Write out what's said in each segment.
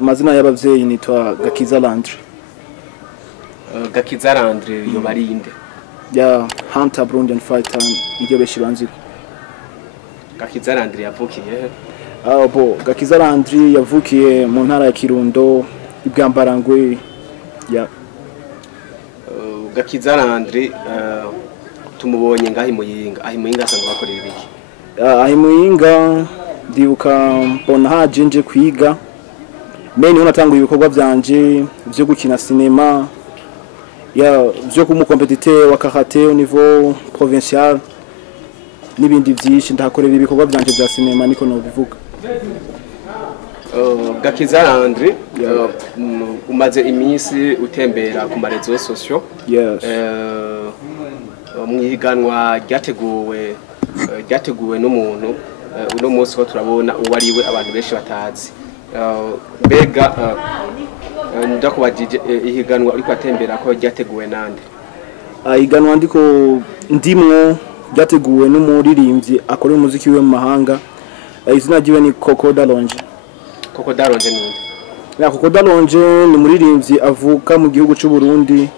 mazina y'abavyeyi nitwa Gakiza Landry. Gakiza Landry yo barinde. Hunter Burundian fighter iryo beshi banziko. Gakiza Landry yavukiye Gakiza Landry yavukiye mu ntara ya Kirundo ibwambarangwe. Gakiza Landry tumubonye ngahi muyinga asanzwe bakorera ibiki? Muyinga ndibuka mbona haje nje kwiga meni unatanguye ibikorwa byanje byo gukina cinema byo kumukompetiteur wa karate au niveau provincial nibindi byinshi ndakorera ibikorwa byanje bya cinema niko no bivuga. Gakiza Landry umaze iminsi utembera ku marezo sociaux. Mu ihiganwa ryateguwe n'umuntu uno munsi ko turabona uwariwe abantu benshi batazi. Mbega ndakubajije ihiganwa uriko atembera ko ryateguwe nande? Ihiganwa ndimwo ryateguwe n'umuririmvyi akora umuziki we mu mahanga. Izina ryiwe ni COCODA OLEGUE. COCODA OLEGUE ni? COCODA OLEGUE ni umuririmvyi avuka mu gihugu cy'u Burundi,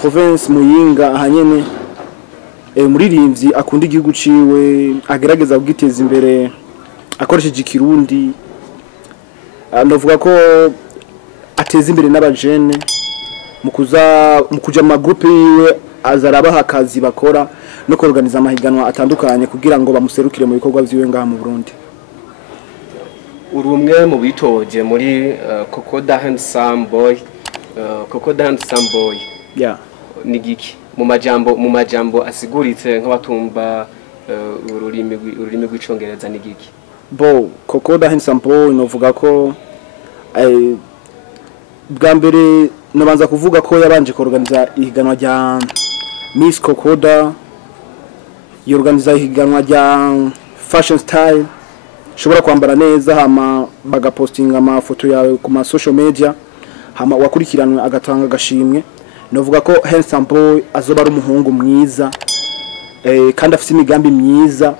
province Muyinga ahanyene. Umuririmvyi akunda igihugu ciwe agerageza kugiteza imbere akoresheje ikirundi. Ndavuga ko ateza imbere n'abajene mu kuja mu groupe yiwe azarabaha akazi bakora no organiza amahiganwa atandukanye kugira ngo bamuserukire mu bikorwa vyiwe ngaha mu Burundi. Urumwe mu bitoje muri COCODA Handsome Boy. COCODA Handsome Boy ni giki mu majambo asiguritse nk'abatumba ururimi rw'icongereza ni giki? COCODA Handsome Boy novuga ko bwa mbere nabanza kuvuga ko yabanje organiza ihiganwa rya Miss COCODA, yorganiza ihiganwa rya fashion style, shobora kwambara neza hama bagapostinga amafoto yawe ku ma social media, hama wakurikiranwe agatanga agashimwe. Novuga ko Handsome Boy azoba ari umuhungu mwiza kandi afite imigambi myiza.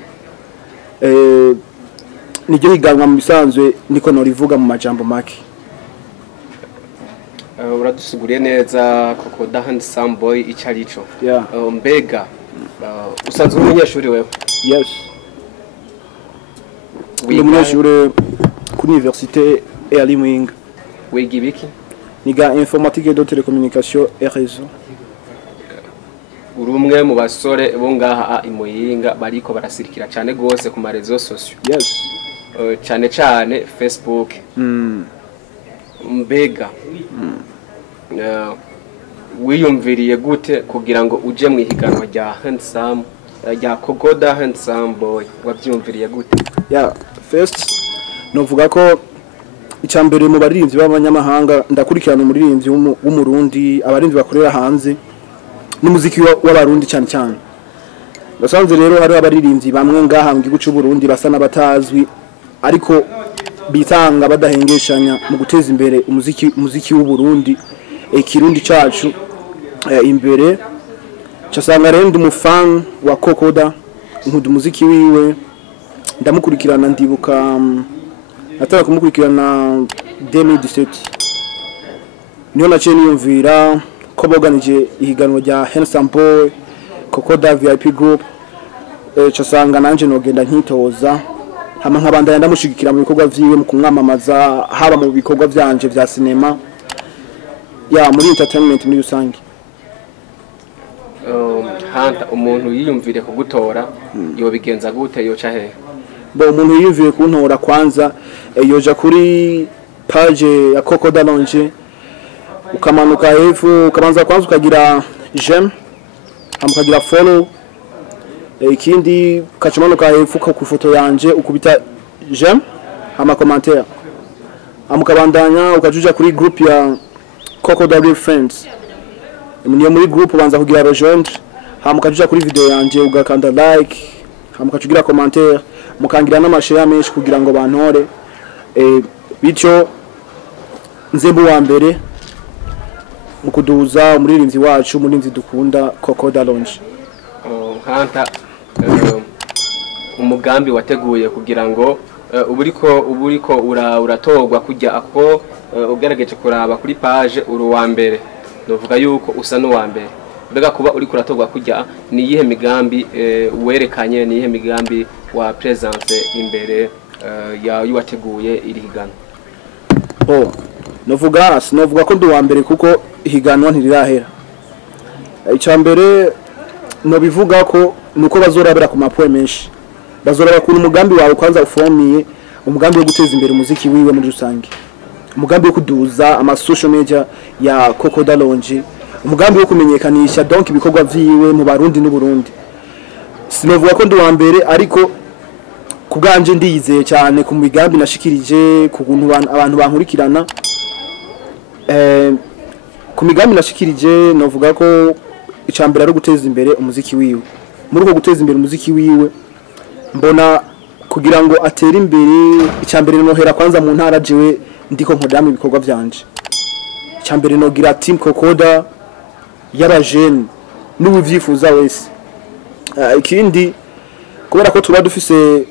Niryo higanwa mu bisanzwe niko norivuga mu majambo make. Uradusiguriye neza COCODA Handsome Boy icarico. Mbega usanzwe umunyeshuri wewe? Yes. Umunyeshuri ku université et Muyinga. Wiga ibiki? Niga informatique de télécommunication et réseau. Urumwe mu basore bo ngaha Muyinga bariko barasirikira cyane gose ku marezo sociaux. Yes. Cyane Facebook. Mbega wiyumviriye gute kugira ngo uje mu ihiganwa rya COCODA Handsome Boy? Wabyumviriye gute? First novuga ko icambere mu baririmbyi b'abanyamahanga ndakurikirana umuririmbyi w'umurundi, abaririmbyi bakorera hanze n'umuziki w'abarundi cyane. Basanze rero hari abaririmbyi bamwe ngaha mu gihugu cy'u Burundi basa n'abatazwi ariko bitanga badahengeshanya mu guteza imbere umuziki w'u Burundi, ikirundi cacu imbere. Cyasanga rero ndi umufan wa COCODA, nkunda umuziki wiwe, ndamukurikirana. Ndibuka nataka kumukurikirana 2017 niyo naciye niyumvira ko boganije ihiganwa rya Handsome Boy COCODA VIP group. Cyasanga nanje nogenda nkitoza hama nkabandanya ndamushigikira mu bikorwa vyiwe mu kumwamamaza haba mu bikorwa byanje vya cinema muri entertainment muri rusange. Hanta umuntu yiyumvire kugutora yo bigenza gute, yoca he? Umuntu yiyumvire kuntora kwanza yoja kuri page ya COCODA OLEGUE, ukamanuka hepfo ukabanza kwanza ukagira j'aime, ukagira follow. Ikindi kacumanuka hepfo ku foto yanje ukubita j'aime hama commentaire, amukabandanya ukajuja kuri group ya COCODA Real Friends. Niyo muri group ubanza kugira rejoindre, hama ukajuja kuri video yanje ugakanda like, hama ukajugira commentaire, mukangira n'amashare menshi kugira ngo bantore. Bityo nzembu wa mbere mu kuduza umuririmbyi wacu, umuririmbyi dukunda COCODA OLEGUE. Hanta umugambi wateguye kugira ngo uburiko uratorwa kujya ako ugerageje kuraba kuri page uruwa mbere novuga yuko usa no wa mbere mbega kuba uri kuratorwa kujya ni yihe migambi werekanye ni yihe migambi wa presence imbere ya yuwateguye iri higanwa novuga ko ndi wa mbere kuko ihiganwa ntirirahera icyambere no bivuga ko nuko bazorabira ku mapoe menshi bazoraba ku umugambi wawe kwanza ufomiye umugambi wo guteza imbere umuziki wiwe muri rusange umugambi wo kuduza ama social media ya COCODA OLEGUE umugambi wo kumenyekanisha donc ibikorwa vyiwe mu Barundi n'u Burundi sinovuga ko ndi wa mbere ariko kubganje ndiyizeye cyane ku migambi nashikirije ku guntu abantu bankurikirana ku migambi nashikirije novuga ko icambere ari guteza imbere umuziki wiwe muri uko guteza imbere umuziki wiwe mbona kugira ngo atere imbere icambere nohera kwanza mu ntara jewe ndiko nkodama ibikorwa byanje icambere nogira team COCODA y'abajene n'ubuvyifuza wese ikindi kubera ko tuba dufise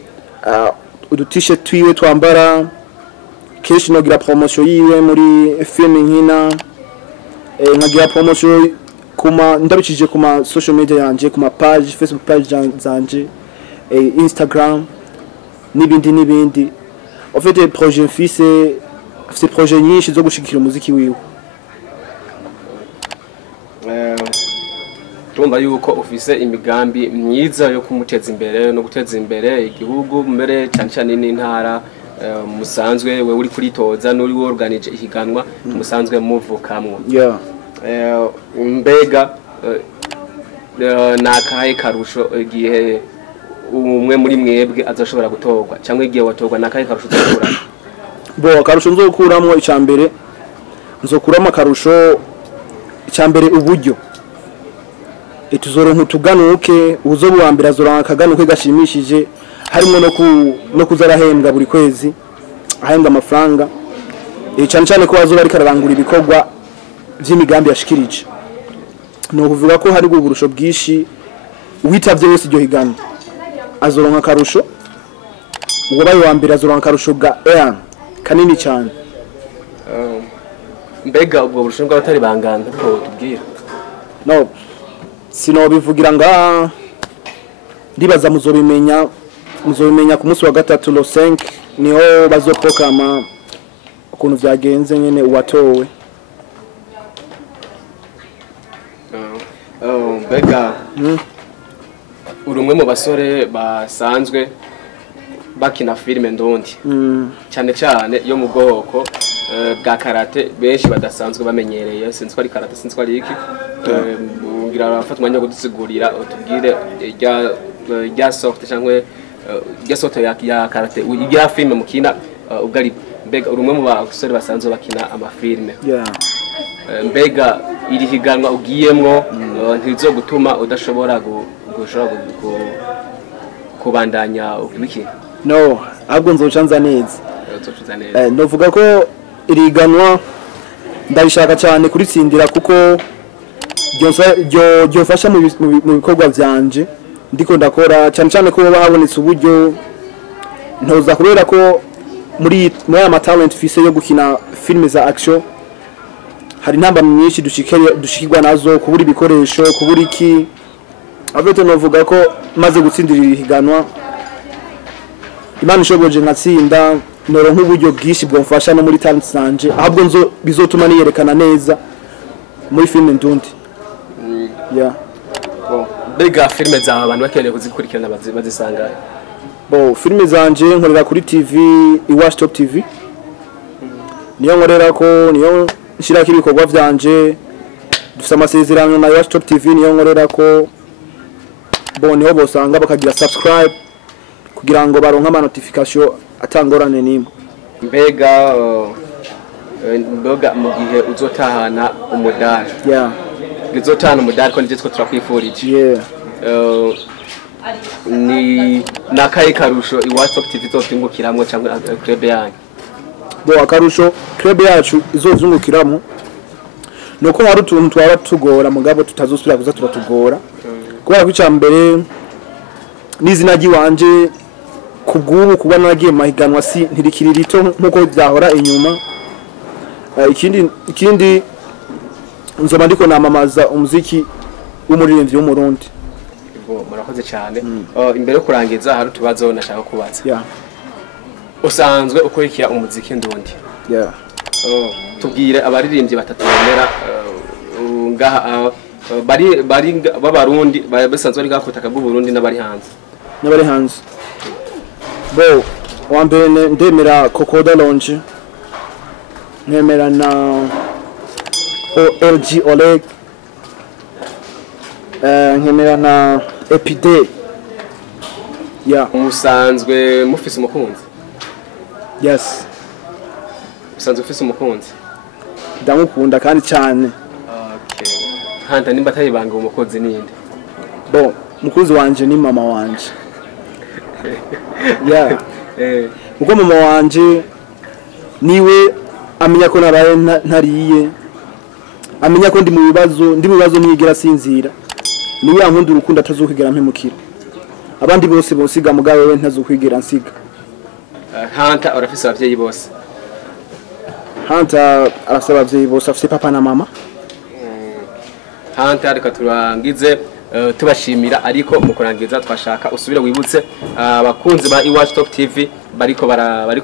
udu-t-shirt twiwe twambara keshi nogira promotion yiwe muri film nkina nkagira promotion kuma ndabicije kuma social media yanje kuma page Facebook page zanje Instagram n'ibindi en fait projet mfise afite projet nyinshi zo gushikira umuziki wiwe tumba yuko ufise imigambi myiza yo kumuteza imbere no guteza imbere igihugu mbere cyane n'intara musanzwe we uri kuritoza n'uri organize ihiganwa musanzwe muvukamwo mbega nakaye karusho igihe umwe muri mwebwe azoshobora gutorwa cyangwa igihe watorwa nakaye karusho uzokura akarusho nzokuramo icambere nzokuramo akarusho icambere uburyo tuzoronka tuganuke uzobu wa mbere azoronka kaganuke gashimishije harimo no kuzarahembwa buri kwezi ahembwa amafaranga cyane ko azoba ari kararangura ibikorwa by'imigambi yashikirije no kuvuga ko hari guburusho bwishi witavye wese iryo higanwa azoronka karusho ubwo bayo wa mbere azoronka karusho ga kanini cyane mbega ubwo burusho bw'abatari banganda ko tubwira no sino bivugira nga ndibaza muzobimenya ku munsi wa gatatu lo 5 niho bazopokama ukuntu vyagenze nyene uwatowe mbega urumwe mu basore basanzwe bakina filime ndundi cyane yo mu bwoko bwa karate benshi badasanzwe bamenyereye sinzi ko ari karate sinzi ko ari iki ngira bafata umwanya wo kudusigurira utubwire rya soft cyangwa rya soft ya karate ya filime mukina ubwari mbega urumwe mu basore basanzwe bakina amafilime mbega iri higanwa ugiyemwo ntizo gutuma udashobora kubandanya ubiki no ahubwo nzocanza neza novuga ko iri higanwa ndabishaka cyane kuritsindira kuko ryofasha mu bikorwa byanje ndiko ndakora cyane ko bahabonetse uburyo ntoza kubera ko muri aya talent fise yo gukina filme za action hari ntamba nyinshi dushikirwa nazo kubura ibikoresho kubura iki avete novuga ko maze gutsindira ihiganwa Imana ishoboje nkatsinda noro nk'uburyo bwishi bwomfasha no muri talent zanje ahubwo bizotuma niyerekana neza muri filme ndundi mbega filme za abantu bakeneye kuzikurikirana bazisanga filme zanje nkorera kuri TV iwacu Top TV niyo nkorera ko niyo nshira ibikorwa byanje dufite amasezerano na iwacu Top TV niyo nkorera ko niho bosanga bakagira subscribe kugira ngo baronka ama notification atangorane nimwe mbega mu gihe uzotahana umudari uzotahana umudari ko nitwe turakwifurije ni nakaye karusho iwacu Top TV zopingukiramwe cyangwa club yanyu akarusho club yacu izozungukiramo nuko hari utuntu twaba tugora mugabo tutazosubira kuza turatugora kubera ko icambere n'izina giwanje kubwubu kuba naragiye mu mahiganwa si ntirikiri rito nkuko byahora inyuma. Ikindi nzoba ndiko namamaza umuziki w'umuririmbyi w'umurundi. Murakoze cyane. Imbere yo kurangiza hari tubazo nashaka kubaza. Usanzwe ukurikira umuziki ndundi. Tubwire abaririmbyi batatu bemera ngaha bari b'abarundi basanzwe ari gakutaka bw'u Burundi n'abari hanze. Bo wambere ndemera COCODA OLEGUE, nemera na OLEGUE, nkemera na EPIDEY. Musanzwe mufise umukunzi? Yes. Musanzwe ufise umukunzi? Ndamukunda kandi cyane. Okay. Hanta nimba atayibanga umukozi ninde? Bo mukunzi wanje ni mama wanje. Uko mama wanje niwe amenya ko naraye ntariye, amenya ko ndi mu bibazo ntigera sinzira, niwe yankunda urukundo atazokigera mpemukira, abandi bose bosiga mugawe we ntazokwigira nsiga. Hanta urafise abavyeyi bose? Hanta arafise abavyeyi bose, afise papa na mama. Hanta reka turangize tubashimira, ariko mu kurangiza twashaka usubire wibutse abakunzi ba Iwacu Top TV bariko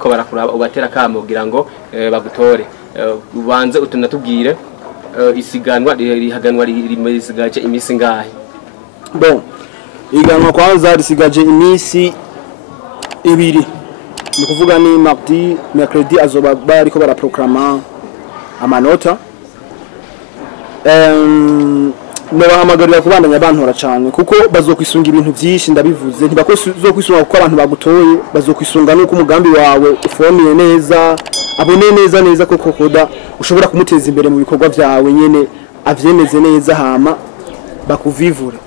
barakuraba ubatera kamo kugira ngo bagutore. Ubanze utunatubwire isiganwa rihaganwa rimesigaje imisi ngahe? Bon, ihiganwa kwanza risigaje imisi ibiri, ni kuvuga ni mardi mercredi azoba bariko baraprograma amanota. Nabahamagarira kubandanya bantora cyane kuko bazokwisunga ibintu byinshi, ndabivuze ntibakwisunga kuko abantu bagutoye, bazokwisunga nuko umugambi wawe ufomiye neza, abone neza ko COCODA ushobora kumuteza imbere mu bikorwa byawe nyene, avyemeze neza hama bakuvivura.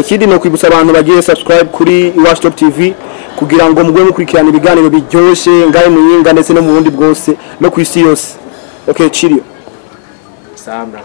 Ikindi no kwibutsa abantu bagiye subscribe kuri Iwacu Top TV kugira ngo mugwe mukurikirana ibiganiro biryoshe ngaye muyinga ndetse no mu bundi bwose no kwisi yose. Okay, chirio. Samra.